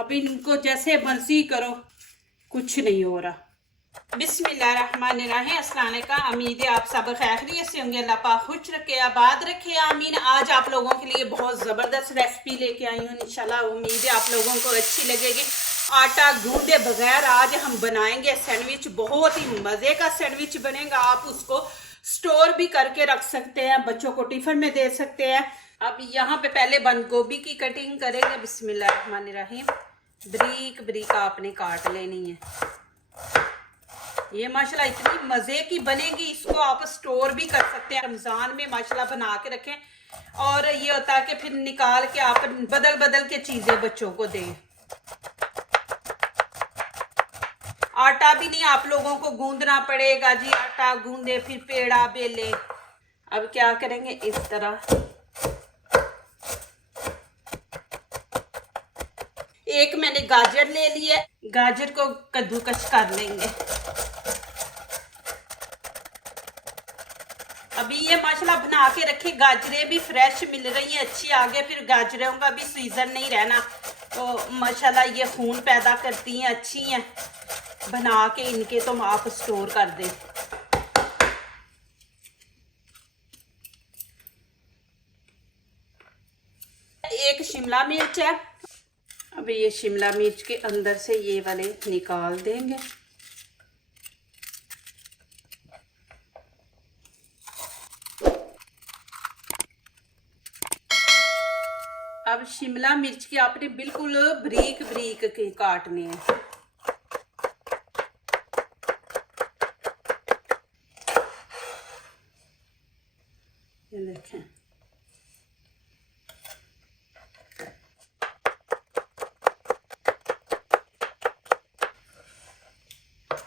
अब इनको जैसे मर्जी करो, कुछ नहीं हो रहा। बिस्मिल्लाहिर्रहमानिर्रहीम। अस्सलाम वालेकुम। उम्मीद है आप सब खैरियत से होंगे। अल्लाह पाक खुश रखे, आबाद रखे, आमीन। आज आप लोगों के लिए बहुत ज़बरदस्त रेसिपी लेके आई हूँ। इंशाल्लाह उम्मीद है आप लोगों को अच्छी लगेगी। आटा गूंदे बगैर आज हम बनाएंगे सैंडविच। बहुत ही मज़े का सैंडविच बनेगा। आप उसको स्टोर भी करके रख सकते हैं, बच्चों को टिफिन में दे सकते हैं। अब यहाँ पे पहले बंद गोभी की कटिंग करेंगे। बिस्मिल्लाहिर्रहमानिर्रहीम। बरीक बरीक आपने काट लेनी है। ये माशाल्लाह इतनी मज़े की बनेगी, इसको आप स्टोर भी कर सकते हैं। रमज़ान में माशाल्लाह बना के रखें। और ये होता है कि फिर निकाल के आप बदल बदल के चीज़ें बच्चों को दें। आटा भी नहीं आप लोगों को गूंदना पड़ेगा जी। आटा गूंदे फिर पेड़ा बेले। अब क्या करेंगे, इस तरह एक मैंने गाजर ले लिया, गाजर को कद्दूकस कर लेंगे। अभी ये माशाल्लाह बना के रखे, गाजरें भी फ्रेश मिल रही हैं अच्छी। आगे फिर गाजरों का भी सीजन नहीं रहना, तो माशाल्लाह ये खून पैदा करती हैं, अच्छी हैं। बना के इनके तो आप स्टोर कर दें। एक शिमला मिर्च है। अब ये शिमला मिर्च के अंदर से ये वाले निकाल देंगे। अब शिमला मिर्च की आपने बिल्कुल बारीक बारीक के काटने हैं। ये देखें,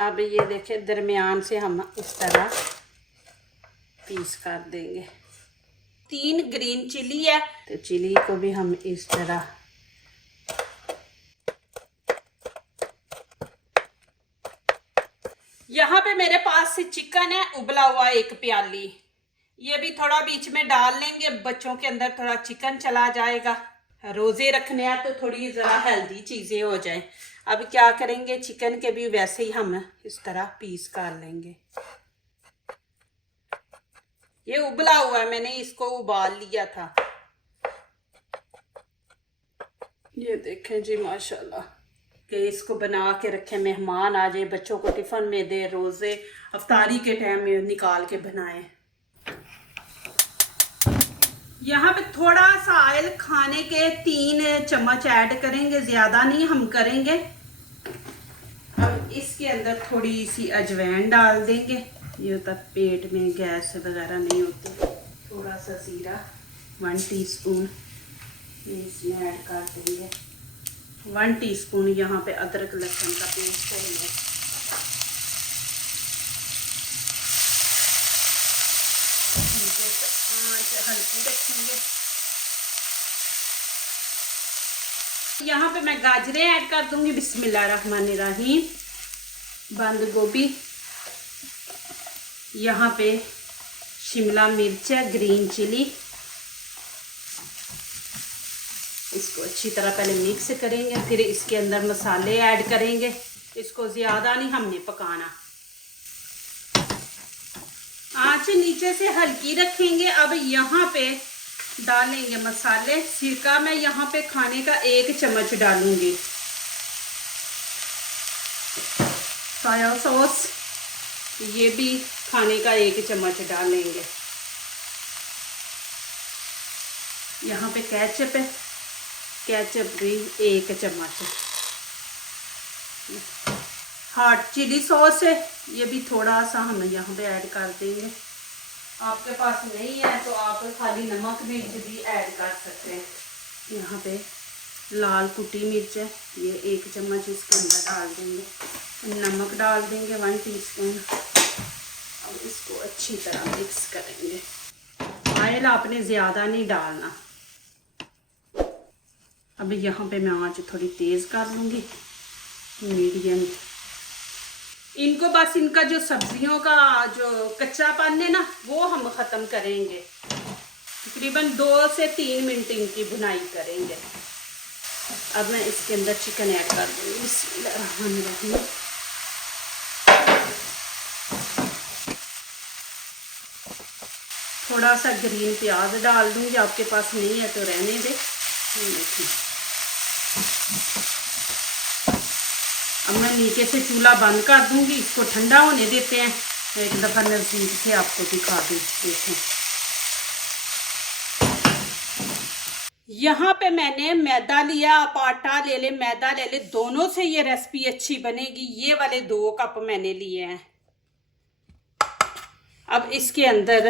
अब ये देखें दरमियान से हम इस तरह पीस कर देंगे। 3 ग्रीन चिली है, तो चिली को भी हम इस तरह यहाँ पे मेरे पास से चिकन है उबला हुआ 1 प्याली। ये भी थोड़ा बीच में डाल लेंगे, बच्चों के अंदर थोड़ा चिकन चला जाएगा। रोजे रखने हैं तो थोड़ी ज़रा हेल्दी चीज़ें हो जाएं। अब क्या करेंगे, चिकन के भी वैसे ही हम इस तरह पीस कर लेंगे। ये उबला हुआ है, मैंने इसको उबाल लिया था। ये देखें जी माशाल्लाह कि इसको बना के रखें, मेहमान आ जाए, बच्चों को टिफ़िन में दे, रोज़े अफ्तारी के टाइम में निकाल के बनाएं। यहाँ पे थोड़ा सा ऑयल खाने के 3 चम्मच ऐड करेंगे, ज़्यादा नहीं हम करेंगे। अब इसके अंदर थोड़ी सी अजवाइन डाल देंगे। ये होता पेट में गैस वगैरह नहीं होती। थोड़ा सा ज़ीरा 1 टीस्पून ये इसमें ऐड कर देंगे। 1 टीस्पून यहाँ पे अदरक लहसुन का पेस्ट करेंगे। हल्की रखेंगे। यहाँ पे मैं गाजरें ऐड कर दूंगी। बिस्मिल्लाहिर्रहमानिर्रहीम। बंद गोभी, यहाँ पे शिमला मिर्च है, ग्रीन चिली। इसको अच्छी तरह पहले मिक्स करेंगे, फिर इसके अंदर मसाले ऐड करेंगे। इसको ज़्यादा नहीं हमने पकाना, आँच नीचे से हल्की रखेंगे। अब यहाँ पे डालेंगे मसाले। सिरका मैं यहाँ पे खाने का 1 चम्मच डालूंगी। सोया सॉस ये भी खाने का 1 चम्मच डालेंगे। यहाँ पे केचप है, केचप भी 1 चम्मच। हॉट चिली सॉस है, ये भी थोड़ा सा हम यहाँ पे ऐड कर देंगे। आपके पास नहीं है तो आप खाली नमक मिर्च भी ऐड कर सकते हैं। यहाँ पे लाल कुटी मिर्च है, ये 1 चम्मच इसके अंदर डाल देंगे। नमक डाल देंगे 1 टीस्पून। अब इसको अच्छी तरह मिक्स करेंगे। ऑयल आपने ज़्यादा नहीं डालना। अब यहाँ पे मैं आँच थोड़ी तेज़ कर लूँगी, मीडियम। इनको बस इनका जो सब्जियों का जो कच्चापन है ना, वो हम ख़त्म करेंगे। तकरीबन 2 से 3 मिनट इनकी भुनाई करेंगे। अब मैं इसके अंदर चिकन ऐड कर दूँगी। बिस्मिल्लाहिर्रहमानिर्रहीम। थोड़ा सा ग्रीन प्याज डाल दूँगी, आपके पास नहीं है तो रहने दे। देखिए अब मैं नीचे से चूल्हा बंद कर दूँगी, इसको ठंडा होने देते हैं। एक दफ़ा नज़दीक से आपको दिखा दूँ। देखें यहाँ पे मैंने मैदा लिया, आप आटा ले ले, मैदा ले ले, दोनों से ये रेसिपी अच्छी बनेगी। ये वाले 2 कप मैंने लिए हैं। अब इसके अंदर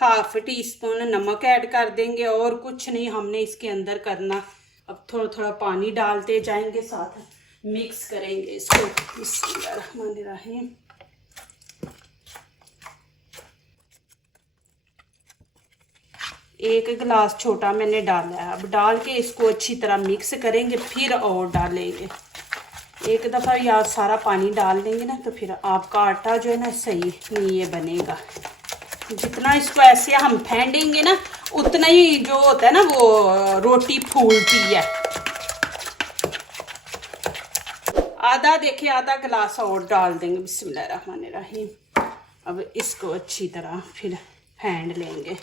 हाफ टी स्पून नमक ऐड कर देंगे और कुछ नहीं हमने इसके अंदर करना। अब थोड़ा थोड़ा पानी डालते जाएंगे, साथ मिक्स करेंगे इसको। बिस्मिल्लाहिर्रहमानिर्रहीम। एक गिलास छोटा मैंने डाला है। अब डाल के इसको अच्छी तरह मिक्स करेंगे, फिर और डालेंगे। एक दफ़ा या सारा पानी डाल देंगे ना तो फिर आपका आटा जो है ना सही नहीं ये बनेगा। जितना इसको ऐसे हम फेंटेंगे ना उतना ही जो होता है ना वो रोटी फूलती है। आधा देखिए, आधा गिलास और डाल देंगे। बिस्मिल्लाहिर्रहमानिर्रहीम। अब इसको अच्छी तरह फिर फेंट लेंगे।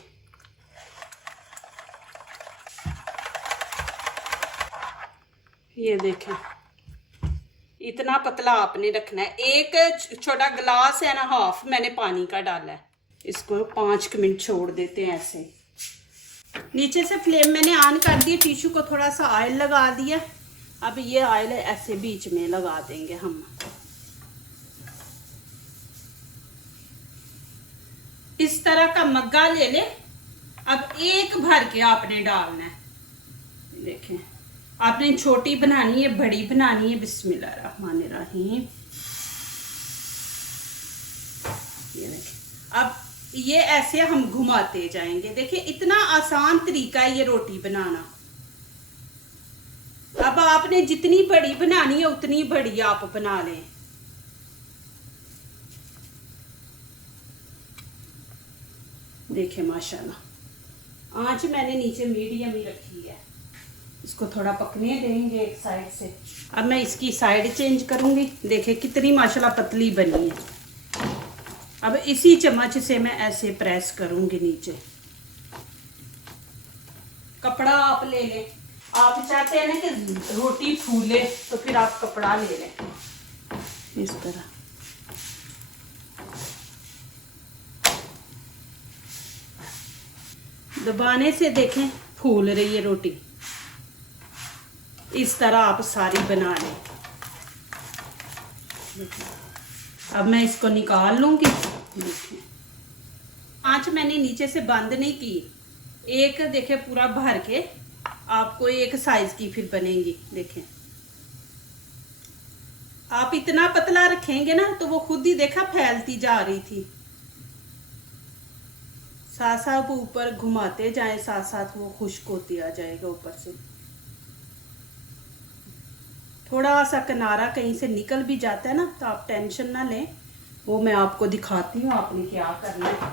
ये देखें, इतना पतला आपने रखना है। एक छोटा गिलास है ना, हाफ मैंने पानी का डाला है। इसको 5 मिनट छोड़ देते हैं ऐसे। नीचे से फ्लेम मैंने ऑन कर दी, टिश्यू को थोड़ा सा ऑयल लगा दिया। अब ये ऑयल ऐसे बीच में लगा देंगे हम। इस तरह का मग्गा ले ले। अब एक भर के आपने डालना है। देखें, आपने छोटी बनानी है, बड़ी बनानी है। बिस्मिल्लाहिर्रहमानिर्रहीम। ये देखें, अब ये ऐसे हम घुमाते जाएंगे। देखिए इतना आसान तरीका है ये रोटी बनाना। अब आपने जितनी बड़ी बनानी है उतनी बड़ी आप बना लें। देखिए माशाल्लाह, आंच मैंने नीचे मीडियम ही रखी है। इसको थोड़ा पकने देंगे एक साइड से। अब मैं इसकी साइड चेंज करूंगी। देखिए कितनी माशाल्लाह पतली बनी है। अब इसी चम्मच से मैं ऐसे प्रेस करूंगी नीचे। कपड़ा आप ले लें, आप चाहते हैं ना कि रोटी फूले तो फिर आप कपड़ा ले लें इस तरह। दबाने से देखें फूल रही है रोटी। इस तरह आप सारी बना लें। अब मैं इसको निकाल लूंगी। आंच मैंने नीचे से बंद नहीं की। एक देखे पूरा भर के आपको एक साइज की फिर बनेगी। देखें आप इतना पतला रखेंगे ना तो वो खुद ही देखा फैलती जा रही थी। साथ साथ ऊपर घुमाते जाएं, साथ साथ वो खुश्क होती आ जाएगा ऊपर से। थोड़ा सा किनारा कहीं से निकल भी जाता है ना तो आप टेंशन ना लें, वो मैं आपको दिखाती हूँ आपने क्या करना है।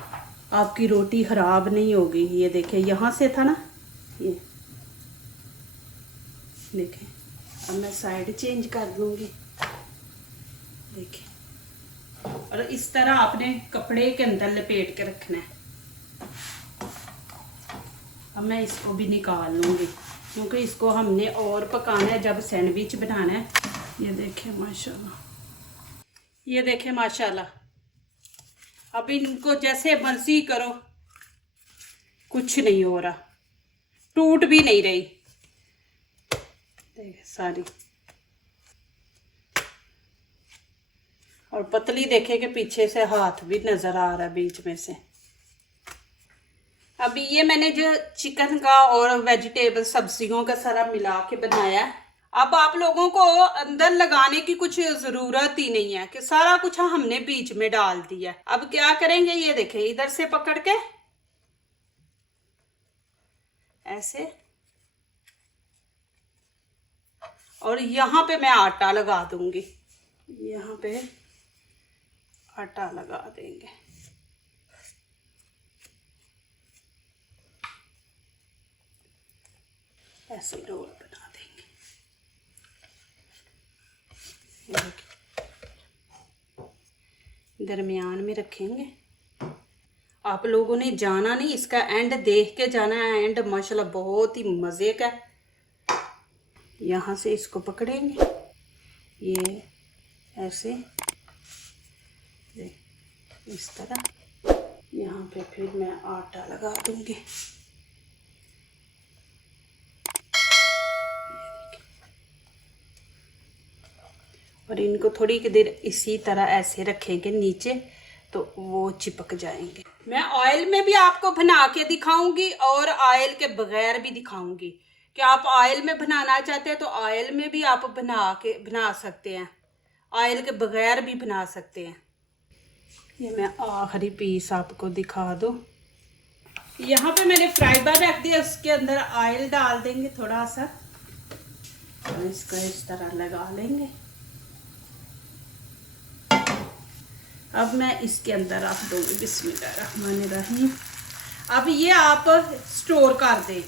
आपकी रोटी खराब नहीं होगी। ये देखें यहाँ से था ना, ये देखें। अब मैं साइड चेंज कर दूंगी। देखें, और इस तरह आपने कपड़े के अंदर लपेट के रखना है। अब मैं इसको भी निकाल लूंगी क्योंकि इसको हमने और पकाना है जब सैंडविच बनाना है। ये देखें माशाल्लाह, ये देखें माशाल्लाह। अब इनको जैसे मर्जी करो, कुछ नहीं हो रहा, टूट भी नहीं रही। देखें सारी, और पतली देखे कि पीछे से हाथ भी नजर आ रहा है बीच में से। अभी ये मैंने जो चिकन का और वेजिटेबल सब्जियों का सारा मिला के बनाया है। अब आप लोगों को अंदर लगाने की कुछ ज़रूरत ही नहीं है कि सारा कुछ हमने बीच में डाल दिया। अब क्या करेंगे, ये देखें इधर से पकड़ के ऐसे, और यहाँ पे मैं आटा लगा दूंगी। यहाँ पे आटा लगा देंगे, ऐसे रोल बना देंगे। ये देखिए, दरमियान में रखेंगे। आप लोगों ने जाना नहीं, इसका एंड देख के जाना है। एंड माशाल्लाह बहुत ही मज़े का। यहाँ से इसको पकड़ेंगे, ये ऐसे इस तरह। यहाँ पे फिर मैं आटा लगा दूंगी। और इनको थोड़ी देर इसी तरह ऐसे रखेंगे नीचे, तो वो चिपक जाएंगे। मैं ऑयल में भी आपको बना के दिखाऊंगी और ऑयल के बगैर भी दिखाऊंगी। कि आप ऑयल में बनाना चाहते हैं तो ऑयल में भी आप बना सकते हैं, ऑयल के बगैर भी बना सकते हैं। ये मैं आखिरी पीस आपको दिखा दूँ। यहाँ पे मैंने फ्राई पैन रख दिया, उसके अंदर ऑयल डाल देंगे थोड़ा सा और इसको इस तरह लगा लेंगे। अब मैं इसके अंदर रख दूँगी, बिस्मिल्लाहिर्रहमानिर्रहीम। अब ये आप स्टोर कर दें,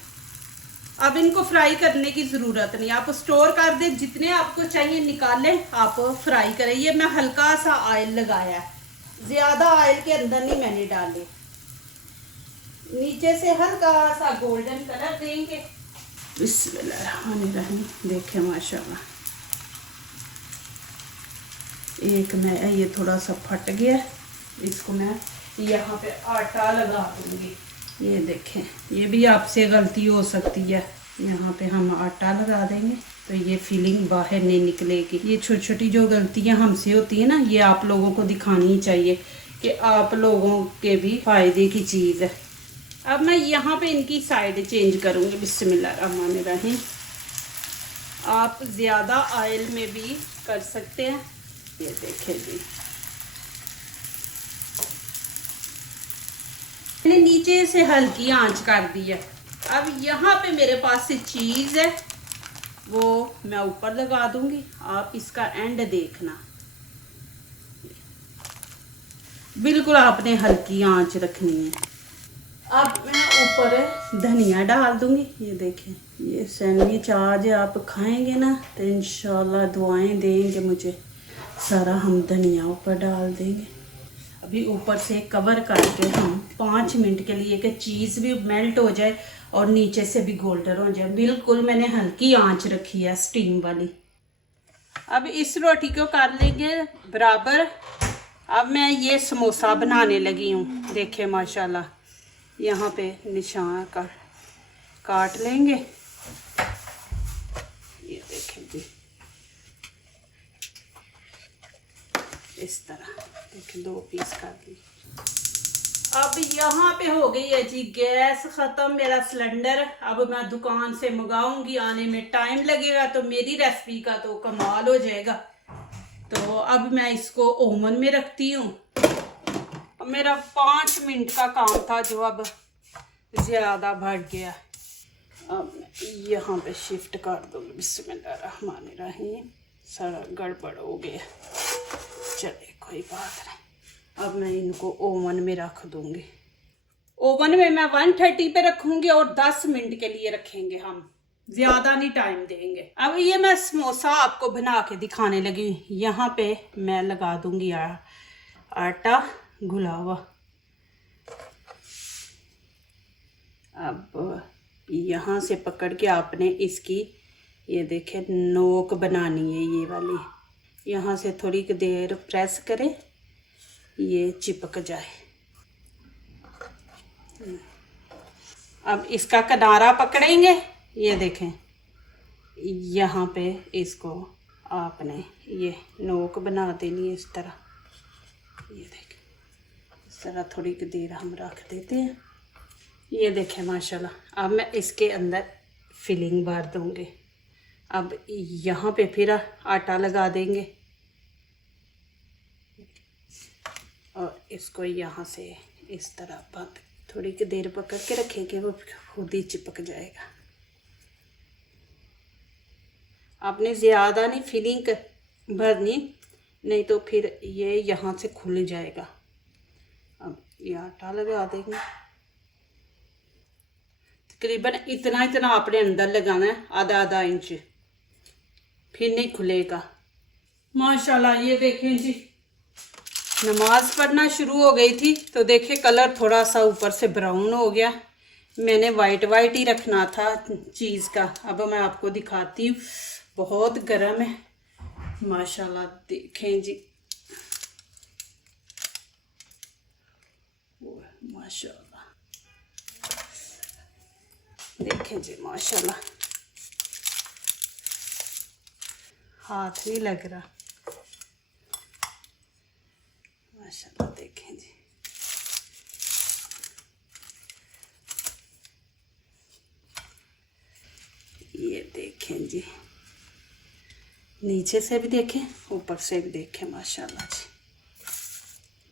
अब इनको फ्राई करने की ज़रूरत नहीं, आप स्टोर कर दें। जितने आपको चाहिए निकालें, आप फ्राई करें। ये मैं हल्का सा ऑयल लगाया है, ज़्यादा ऑयल के अंदर नहीं मैंने डाले। नीचे से हल्का सा गोल्डन कलर देंगे। बिस्मिल्लाहिर्रहमानिर्रहीम। देखें माशाल्लाह, एक मैं ये थोड़ा सा फट गया, इसको मैं यहाँ पे आटा लगा दूँगी। ये देखें, ये भी आपसे गलती हो सकती है। यहाँ पे हम आटा लगा देंगे तो ये फीलिंग बाहर नहीं निकलेगी। ये छोटी छोटी जो गलतियाँ हमसे होती है ना, ये आप लोगों को दिखानी चाहिए कि आप लोगों के भी फ़ायदे की चीज़ है। अब मैं यहाँ पे इनकी साइड चेंज करूँगी। बिस्मिल्लाहिर्रहमानिर्रहीम। आप ज़्यादा ऑयल में भी कर सकते हैं। ये देखें जी, मैंने नीचे से हल्की आंच कर दी है। अब यहाँ पे मेरे पास से चीज़ है, वो मैं ऊपर लगा दूंगी। आप इसका एंड देखना, बिल्कुल आपने हल्की आंच रखनी है। अब मैं ऊपर धनिया डाल दूंगी। ये देखें, ये सैंडविच आज आप खाएंगे ना तो इंशाल्लाह दुआएं देंगे मुझे। सारा हम धनिया ऊपर डाल देंगे। अभी ऊपर से कवर करके हम 5 मिनट के लिए कि चीज़ भी मेल्ट हो जाए और नीचे से भी गोल्डन हो जाए। बिल्कुल मैंने हल्की आंच रखी है, स्टीम वाली। अब इस रोटी को कर लेंगे बराबर। अब मैं ये समोसा बनाने लगी हूँ। देखें माशाल्लाह, यहाँ पे निशान काट लेंगे। ये देखें जी, इस तरह देखें 2 पीस कर दी। अब यहाँ पे हो गई है जी गैस ख़त्म, मेरा सिलेंडर। अब मैं दुकान से मंगाऊंगी, आने में टाइम लगेगा, तो मेरी रेसिपी का तो कमाल हो जाएगा। तो अब मैं इसको ओवन में रखती हूँ। मेरा 5 मिनट का काम था जो अब ज़्यादा बढ़ गया। अब यहाँ पे शिफ्ट कर दूँगी। बिस्मिल्लाहिर्रहमानिर्रहीम। सारा गड़बड़ हो गया, चले कोई बात नहीं। अब मैं इनको ओवन में रख दूँगी। ओवन में मैं 130 पे रखूँगी और 10 मिनट के लिए रखेंगे हम, ज़्यादा नहीं टाइम देंगे। अब ये मैं समोसा आपको बना के दिखाने लगी। यहाँ पे मैं लगा दूँगी आटा घुला हुआ। अब यहाँ से पकड़ के आपने इसकी, ये देखें, नोक बनानी है ये वाली। यहाँ से थोड़ी देर प्रेस करें, ये चिपक जाए। अब इसका किनारा पकड़ेंगे। ये देखें, यहाँ पे इसको आपने ये नोक बना देनी है इस तरह। ये देखें, इस तरह थोड़ी देर हम रख देते हैं। ये देखें माशाल्लाह। अब मैं इसके अंदर फिलिंग भर दूँगी। अब यहाँ पे फिर आटा लगा देंगे और इसको यहाँ से इस तरह बंद, थोड़ी देर पकड़ के रखेंगे, वो खुद ही चिपक जाएगा। आपने ज़्यादा नहीं फिलिंग भरनी, नहीं तो फिर ये यहाँ से खुल जाएगा। अब ये आटा लगा देंगे। तकरीबन इतना इतना आपने अंदर लगाना है, आधा इंच, फिर नहीं खुलेगा। माशाल्लाह ये देखें जी, नमाज पढ़ना शुरू हो गई थी तो देखे कलर थोड़ा सा ऊपर से ब्राउन हो गया। मैंने वाइट वाइट ही रखना था चीज़ का। अब मैं आपको दिखाती हूँ, बहुत गर्म है माशाल्लाह। देखें जी, माशाल्लाह, देखें जी माशाल्लाह, हाथ नहीं लग रहा माशाल्लाह। देखें जी, ये देखें जी, नीचे से भी देखें ऊपर से भी देखें माशाल्लाह जी।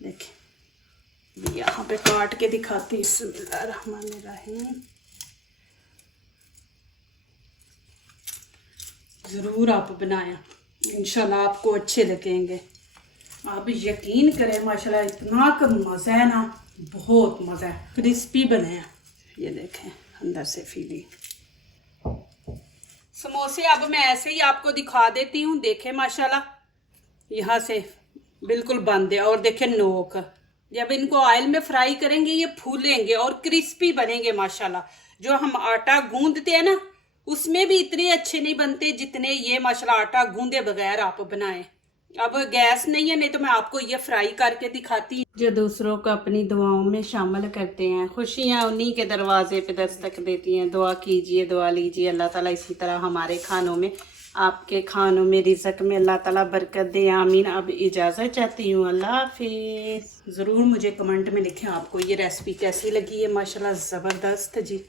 देखें यहाँ पे काट के दिखाती हूँ, बिस्मिल्लाहिर्रहमानिर्रहीम। ज़रूर आप बनाएं, इंशाल्लाह आपको अच्छे लगेंगे। आप यकीन करें माशाल्लाह, इतना का मज़ा है ना, बहुत मज़ा है। क्रिस्पी बने हैं, ये देखें अंदर से फीलिंग। समोसे अब मैं ऐसे ही आपको दिखा देती हूँ। देखें माशाल्लाह, यहाँ से बिल्कुल बंद है और देखें नोक। जब इनको ऑयल में फ्राई करेंगे ये फूलेंगे और क्रिस्पी बनेंगे माशाल्लाह। जो हम आटा गूंदते हैं ना, उसमें भी इतने अच्छे नहीं बनते जितने ये माशाल्लाह आटा गूंदे बगैर आप बनाएं। अब गैस नहीं है, नहीं तो मैं आपको ये फ्राई करके दिखाती। जो दूसरों को अपनी दुआओं में शामिल करते हैं, खुशियां उन्हीं के दरवाजे पे दस्तक देती हैं। दुआ कीजिए, दुआ लीजिए, अल्लाह ताला इसी तरह हमारे खानों में, आपके खानों में, रिज़्क़ में अल्लाह ताला बरकत दे, आमीन। अब इजाज़त चाहती हूँ, अल्लाह हाफिज़। ज़रूर मुझे कमेंट में लिखें आपको ये रेसिपी कैसी लगी है। माशाल्लाह ज़बरदस्त जी।